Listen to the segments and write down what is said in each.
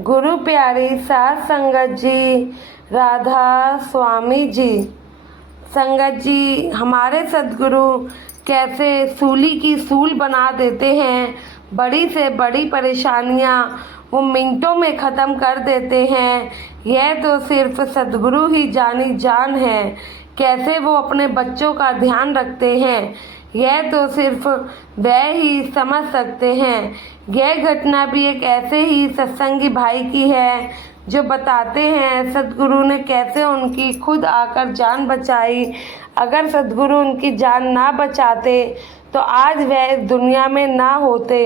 गुरु प्यारी साध संगत जी, राधा स्वामी जी। संगत जी, हमारे सद्गुरु कैसे सूली की सूल बना देते हैं। बड़ी से बड़ी परेशानियां वो मिनटों में ख़त्म कर देते हैं। यह तो सिर्फ सद्गुरु ही जानी जान है। कैसे वो अपने बच्चों का ध्यान रखते हैं, यह तो सिर्फ वह ही समझ सकते हैं। यह घटना भी एक ऐसे ही सत्संगी भाई की है जो बताते हैं सद्गुरु ने कैसे उनकी खुद आकर जान बचाई। अगर सद्गुरु उनकी जान ना बचाते तो आज वह इस दुनिया में ना होते।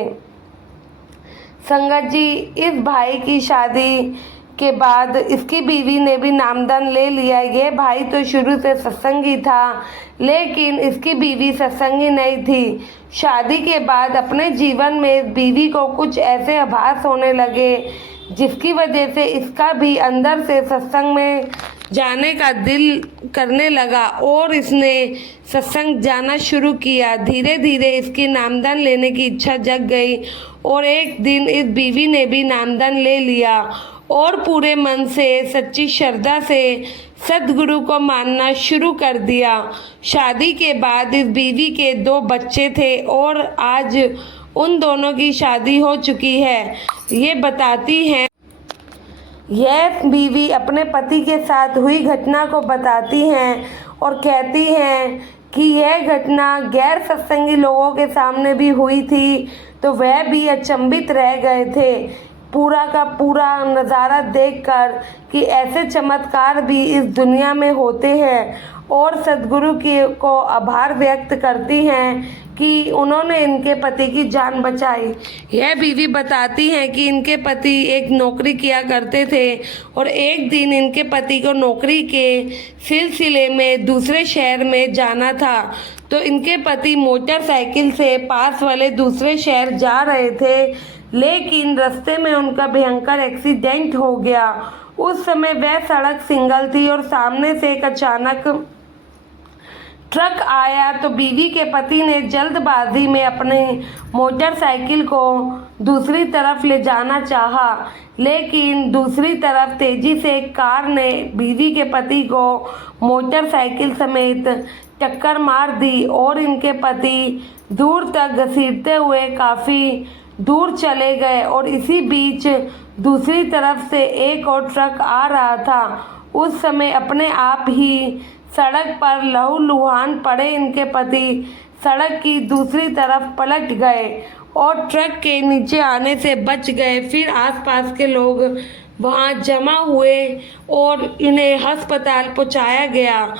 संगत जी, इस भाई की शादी के बाद इसकी बीवी ने भी नामदान ले लिया। यह भाई तो शुरू से सत्संगी था, लेकिन इसकी बीवी सत्संगी नहीं थी। शादी के बाद अपने जीवन में बीवी को कुछ ऐसे आभास होने लगे जिसकी वजह से इसका भी अंदर से सत्संग में जाने का दिल करने लगा और इसने सत्संग जाना शुरू किया। धीरे धीरे इसकी नामदान लेने की इच्छा जग गई और एक दिन इस बीवी ने भी नामदान ले लिया और पूरे मन से सच्ची श्रद्धा से सद्गुरु को मानना शुरू कर दिया। शादी के बाद इस बीवी के 2 बच्चे थे और आज उन दोनों की शादी हो चुकी है। ये बताती हैं, यह बीवी अपने पति के साथ हुई घटना को बताती हैं और कहती हैं कि यह घटना गैर सत्संगी लोगों के सामने भी हुई थी तो वह भी अचंभित रह गए थे पूरा का पूरा नज़ारा देखकर कि ऐसे चमत्कार भी इस दुनिया में होते हैं। और सद्गुरु को आभार व्यक्त करती हैं कि उन्होंने इनके पति की जान बचाई। यह बीवी बताती हैं कि इनके पति एक नौकरी किया करते थे और एक दिन इनके पति को नौकरी के सिलसिले में दूसरे शहर में जाना था तो इनके पति मोटरसाइकिल से पास वाले दूसरे शहर जा रहे थे, लेकिन रास्ते में उनका भयंकर एक्सीडेंट हो गया। उस समय वह सड़क सिंगल थी और सामने से एक अचानक ट्रक आया तो बीवी के पति ने जल्दबाजी में अपनी मोटरसाइकिल को दूसरी तरफ ले जाना चाहा, लेकिन दूसरी तरफ तेजी से एक कार ने बीवी के पति को मोटरसाइकिल समेत टक्कर मार दी और इनके पति दूर तक घसीटते हुए काफ़ी दूर चले गए। और इसी बीच दूसरी तरफ से एक और ट्रक आ रहा था। उस समय अपने आप ही सड़क पर लहूलुहान पड़े इनके पति सड़क की दूसरी तरफ पलट गए और ट्रक के नीचे आने से बच गए। फिर आसपास के लोग वहां जमा हुए और इन्हें अस्पताल पहुंचाया गया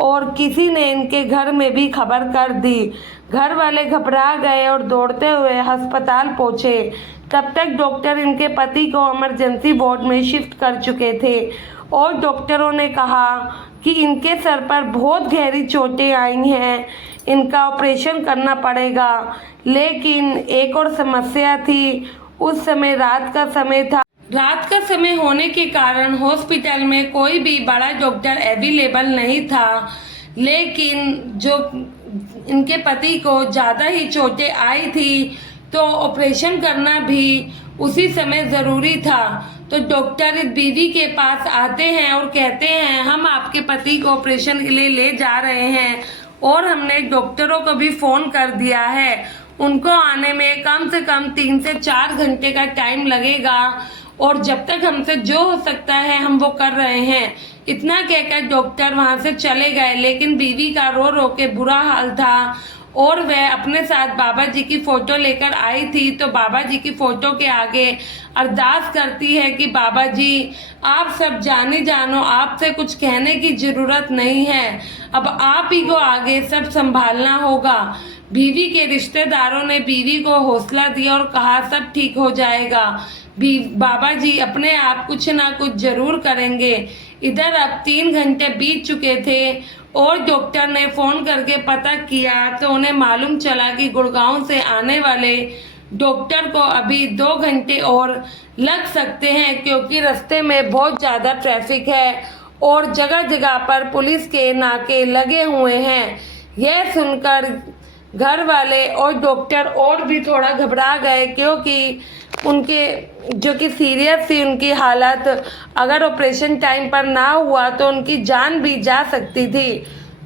और किसी ने इनके घर में भी खबर कर दी। घर वाले घबरा गए और दौड़ते हुए अस्पताल पहुंचे। तब तक डॉक्टर इनके पति को इमरजेंसी वार्ड में शिफ्ट कर चुके थे और डॉक्टरों ने कहा कि इनके सर पर बहुत गहरी चोटें आई हैं, इनका ऑपरेशन करना पड़ेगा। लेकिन एक और समस्या थी, उस समय रात का समय था। रात का समय होने के कारण हॉस्पिटल में कोई भी बड़ा डॉक्टर अवेलेबल नहीं था, लेकिन जो इनके पति को ज़्यादा ही चोटें आई थी तो ऑपरेशन करना भी उसी समय ज़रूरी था। तो डॉक्टर इस बीवी के पास आते हैं और कहते हैं, हम आपके पति को ऑपरेशन के लिए ले जा रहे हैं और हमने डॉक्टरों को भी फ़ोन कर दिया है, उनको आने में कम से कम 3 से 4 घंटे का टाइम लगेगा और जब तक हमसे जो हो सकता है हम वो कर रहे हैं। इतना कहकर डॉक्टर वहां से चले गए, लेकिन बीवी का रो रो के बुरा हाल था और वह अपने साथ बाबा जी की फ़ोटो लेकर आई थी। तो बाबा जी की फ़ोटो के आगे अरदास करती है कि बाबा जी आप सब जाने जानो, आपसे कुछ कहने की ज़रूरत नहीं है, अब आप ही को आगे सब संभालना होगा। बीवी के रिश्तेदारों ने बीवी को हौसला दिया और कहा सब ठीक हो जाएगा, बाबा जी अपने आप कुछ ना कुछ जरूर करेंगे। इधर अब 3 घंटे बीत चुके थे और डॉक्टर ने फ़ोन करके पता किया तो उन्हें मालूम चला कि गुड़गांव से आने वाले डॉक्टर को अभी 2 घंटे और लग सकते हैं, क्योंकि रास्ते में बहुत ज़्यादा ट्रैफिक है और जगह जगह पर पुलिस के नाके लगे हुए हैं। यह सुनकर घर वाले और डॉक्टर और भी थोड़ा घबरा गए, क्योंकि उनके जो कि सीरियस थी उनकी हालत, अगर ऑपरेशन टाइम पर ना हुआ तो उनकी जान भी जा सकती थी।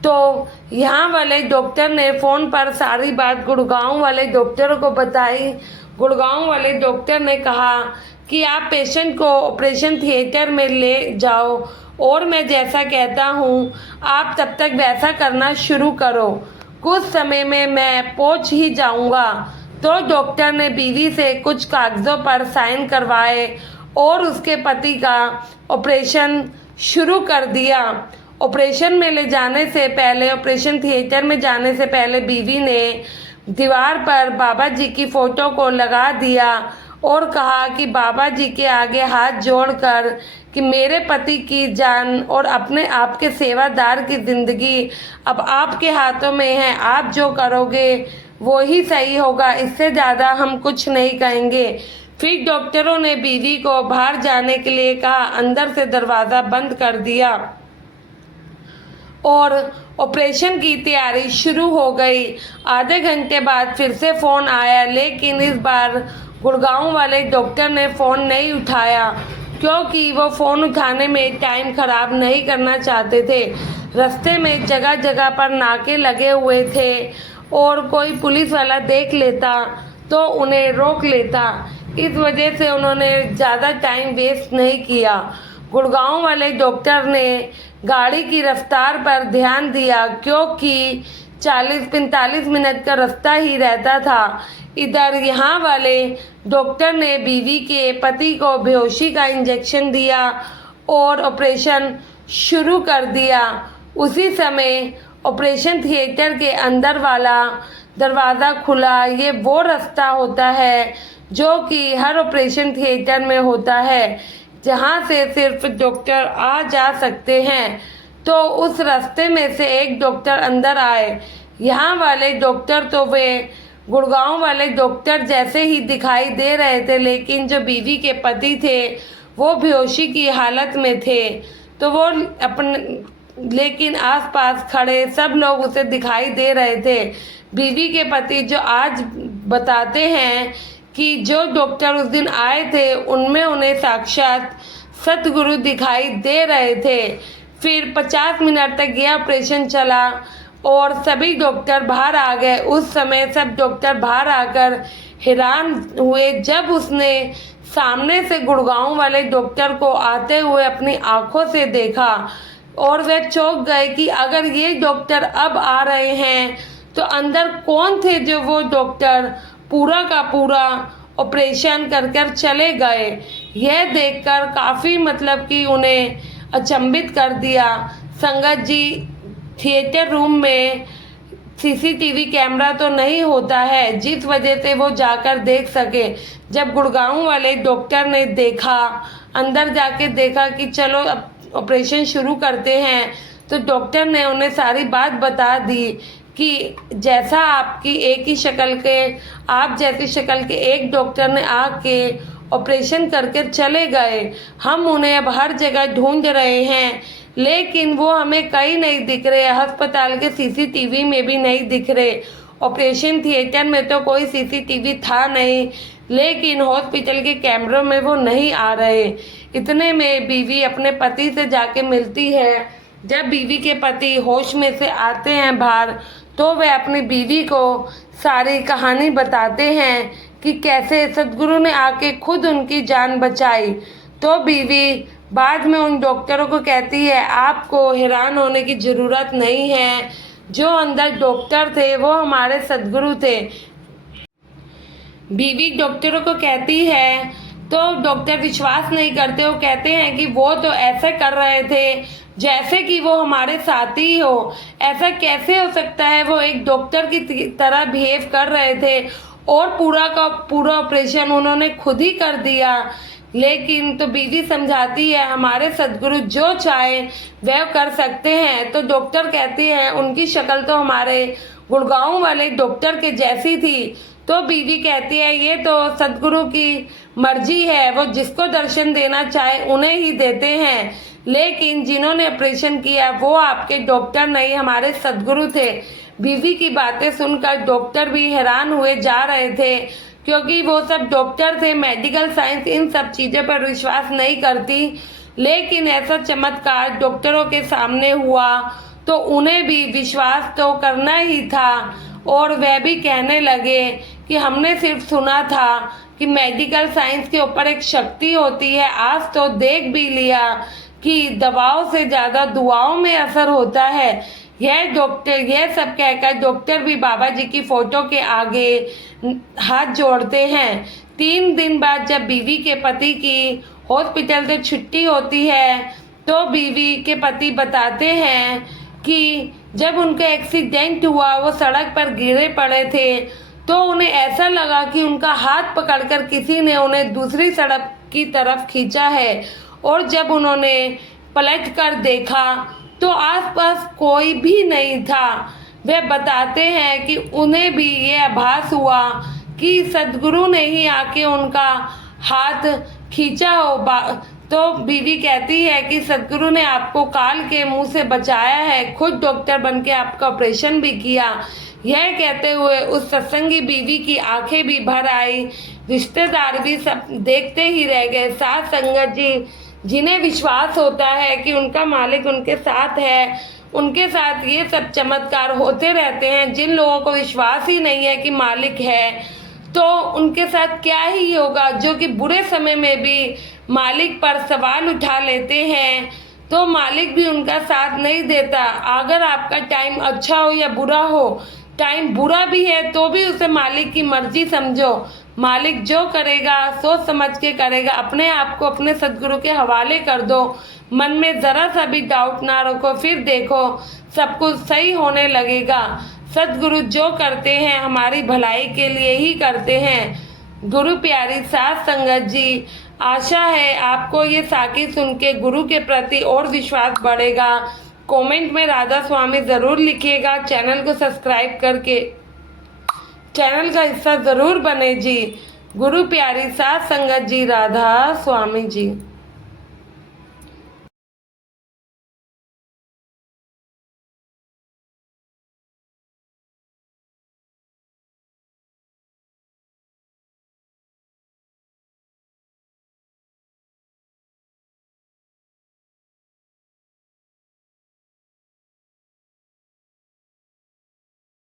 तो यहाँ वाले डॉक्टर ने फ़ोन पर सारी बात गुड़गांव वाले डॉक्टर को बताई। गुड़गांव वाले डॉक्टर ने कहा कि आप पेशेंट को ऑपरेशन थिएटर में ले जाओ और मैं जैसा कहता हूँ आप तब तक वैसा करना शुरू करो, कुछ समय में मैं पहुँच ही जाऊँगा। तो डॉक्टर ने बीवी से कुछ कागज़ों पर साइन करवाए और उसके पति का ऑपरेशन शुरू कर दिया। ऑपरेशन में ले जाने से पहले, ऑपरेशन थिएटर में जाने से पहले बीवी ने दीवार पर बाबा जी की फ़ोटो को लगा दिया और कहा कि बाबा जी के आगे हाथ जोड़कर कि मेरे पति की जान और अपने आपके सेवादार की ज़िंदगी अब आपके हाथों में है, आप जो करोगे वो ही सही होगा, इससे ज़्यादा हम कुछ नहीं कहेंगे। फिर डॉक्टरों ने बीवी को बाहर जाने के लिए कहा, अंदर से दरवाज़ा बंद कर दिया और ऑपरेशन की तैयारी शुरू हो गई। आधे घंटे बाद फिर से फ़ोन आया, लेकिन इस बार गुड़गांव वाले डॉक्टर ने फ़ोन नहीं उठाया, क्योंकि वो फ़ोन उठाने में टाइम ख़राब नहीं करना चाहते थे। रास्ते में जगह जगह पर नाके लगे हुए थे और कोई पुलिस वाला देख लेता तो उन्हें रोक लेता, इस वजह से उन्होंने ज़्यादा टाइम वेस्ट नहीं किया। गुड़गांव वाले डॉक्टर ने गाड़ी की रफ्तार पर ध्यान दिया, क्योंकि 40-45 मिनट का रास्ता ही रहता था। इधर यहाँ वाले डॉक्टर ने बीवी के पति को बेहोशी का इंजेक्शन दिया और ऑपरेशन शुरू कर दिया। उसी समय ऑपरेशन थिएटर के अंदर वाला दरवाज़ा खुला। ये वो रास्ता होता है जो कि हर ऑपरेशन थिएटर में होता है, जहाँ से सिर्फ डॉक्टर आ जा सकते हैं। तो उस रास्ते में से एक डॉक्टर अंदर आए। यहाँ वाले डॉक्टर तो वे गुड़गांव वाले डॉक्टर जैसे ही दिखाई दे रहे थे, लेकिन जो बीवी के पति थे वो बेहोशी की हालत में थे। तो वो लेकिन आसपास खड़े सब लोग उसे दिखाई दे रहे थे। बीवी के पति जो आज बताते हैं कि जो डॉक्टर उस दिन आए थे उनमें उन्हें साक्षात सतगुरु दिखाई दे रहे थे। फिर 50 मिनट तक यह ऑपरेशन चला और सभी डॉक्टर बाहर आ गए। उस समय सब डॉक्टर बाहर आकर हैरान हुए जब उसने सामने से गुड़गांव वाले डॉक्टर को आते हुए अपनी आंखों से देखा, और वे चौंक गए कि अगर ये डॉक्टर अब आ रहे हैं तो अंदर कौन थे जो वो डॉक्टर पूरा का पूरा ऑपरेशन कर कर चले गए। यह देखकर काफ़ी मतलब कि उन्हें अचंभित कर दिया। संगत जी, थिएटर रूम में सीसीटीवी कैमरा तो नहीं होता है जिस वजह से वो जाकर देख सके। जब गुड़गांव वाले डॉक्टर ने देखा, अंदर जाके देखा कि चलो अब ऑपरेशन शुरू करते हैं, तो डॉक्टर ने उन्हें सारी बात बता दी कि जैसा आपकी एक ही शक्ल के, आप जैसी शक्ल के एक डॉक्टर ने आके ऑपरेशन करके चले गए, हम उन्हें अब हर जगह ढूंढ रहे हैं, लेकिन वो हमें कहीं नहीं दिख रहे। अस्पताल के सीसीटीवी में भी नहीं दिख रहे, ऑपरेशन थिएटर में तो कोई सीसीटीवी था नहीं, लेकिन हॉस्पिटल के कैमरों में वो नहीं आ रहे। इतने में बीवी अपने पति से जाके मिलती है। जब बीवी के पति होश में से आते हैं बाहर, तो वे अपनी बीवी को सारी कहानी बताते हैं कि कैसे सद्गुरु ने आके खुद उनकी जान बचाई। तो बीवी बाद में उन डॉक्टरों को कहती है, आपको हैरान होने की ज़रूरत नहीं है, जो अंदर डॉक्टर थे वो हमारे सद्गुरु थे। बीवी डॉक्टरों को कहती है तो डॉक्टर विश्वास नहीं करते। वो कहते हैं कि वो तो ऐसा कर रहे थे जैसे कि वो हमारे साथी हो, ऐसा कैसे हो सकता है, वो एक डॉक्टर की तरह बिहेव कर रहे थे और पूरा का पूरा ऑपरेशन उन्होंने खुद ही कर दिया। लेकिन तो बीवी समझाती है, हमारे सद्गुरु जो चाहे वह कर सकते हैं। तो डॉक्टर कहती है उनकी शक्ल तो हमारे गुड़गांव वाले डॉक्टर के जैसी थी। तो बीवी कहती है ये तो सद्गुरु की मर्जी है, वो जिसको दर्शन देना चाहे उन्हें ही देते हैं, लेकिन जिन्होंने ऑपरेशन किया वो आपके डॉक्टर नहीं, हमारे सद्गुरु थे। बीवी की बातें सुनकर डॉक्टर भी हैरान हुए जा रहे थे, क्योंकि वो सब डॉक्टर थे, मेडिकल साइंस इन सब चीज़ों पर विश्वास नहीं करती। लेकिन ऐसा चमत्कार डॉक्टरों के सामने हुआ तो उन्हें भी विश्वास तो करना ही था, और वह भी कहने लगे कि हमने सिर्फ सुना था कि मेडिकल साइंस के ऊपर एक शक्ति होती है, आज तो देख भी लिया कि दवाओं से ज़्यादा दुआओं में असर होता है। यह सब कहकर डॉक्टर भी बाबा जी की फोटो के आगे हाथ जोड़ते हैं। 3 दिन बाद जब बीवी के पति की हॉस्पिटल से छुट्टी होती है तो बीवी के पति बताते हैं कि जब उनका एक्सीडेंट हुआ, वो सड़क पर गिरे पड़े थे, तो उन्हें ऐसा लगा कि उनका हाथ पकड़कर किसी ने उन्हें दूसरी सड़क की तरफ खींचा है, और जब उन्होंने पलट कर देखा तो आसपास कोई भी नहीं था। वे बताते हैं कि उन्हें भी ये आभास हुआ कि सद्गुरु ने ही आके उनका हाथ खींचा हो। तो बीवी कहती है कि सद्गुरु ने आपको काल के मुंह से बचाया है, खुद डॉक्टर बनके आपका ऑपरेशन भी किया। यह कहते हुए उस सत्संगी बीवी की आंखें भी भर आई, रिश्तेदार भी सब देखते ही रह गए। साथ संगत जी, जिन्हें विश्वास होता है कि उनका मालिक उनके साथ है, उनके साथ ये सब चमत्कार होते रहते हैं। जिन लोगों को विश्वास ही नहीं है कि मालिक है, तो उनके साथ क्या ही होगा। जो कि बुरे समय में भी मालिक पर सवाल उठा लेते हैं, तो मालिक भी उनका साथ नहीं देता। अगर आपका टाइम अच्छा हो या बुरा हो, टाइम बुरा भी है तो भी उसे मालिक की मर्जी समझो। मालिक जो करेगा सोच समझ के करेगा। अपने आप को अपने सद्गुरु के हवाले कर दो, मन में ज़रा सा भी डाउट ना रखो, फिर देखो सब कुछ सही होने लगेगा। सद्गुरु जो करते हैं हमारी भलाई के लिए ही करते हैं। गुरु प्यारी साथ संगत जी, आशा है आपको ये साखी सुन के गुरु के प्रति और विश्वास बढ़ेगा। कमेंट में राधा स्वामी ज़रूर लिखिएगा। चैनल को सब्सक्राइब करके चैनल का हिस्सा ज़रूर बने जी। गुरु प्यारी साथ संगत जी, राधा स्वामी जी।